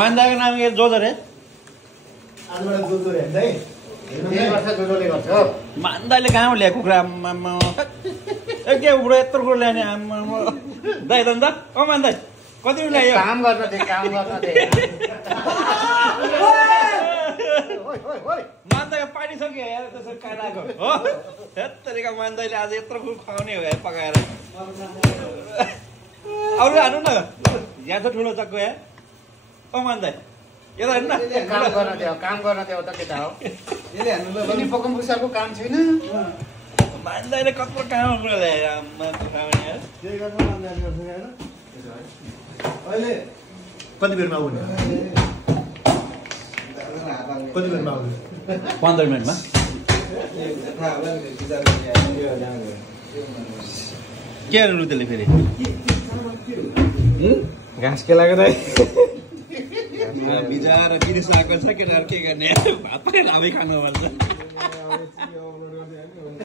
मान्दाको नाम के जोजो रे मान्दाले कहाँ ल्याए कुखुरा के उब्रो यत्रो कुरो ल्याउने दाइ त ओ मान्दा कति ल्यायो काम गर्न दे मान्दाको पाटिसक्यो यार त्यसरी काटाको हो त्यत्तरीका मान्दाले आज यत्रो कुरो खुवाउने हो यार पकाएर अरू हान्नु न यहाँ त ठुलो चक्को यार ओ मान्दा यता हेर्नु न काम गर्न देऊ त केटा हो यिनी पकमपुसाको काम छैन मान्दाले कत्रो काम कुरा ल्याएर आम्मा खुवाउने यार अहिले कति बेरमा आउने कति बेरमा आउने 15 मिनटमा के गर्नु त्यसले फेरि घाँस के लाग्यो दाइ बिचारा विदेश आएको छ केटाहरू के गर्ने भात पनि लामै खानु भन्छ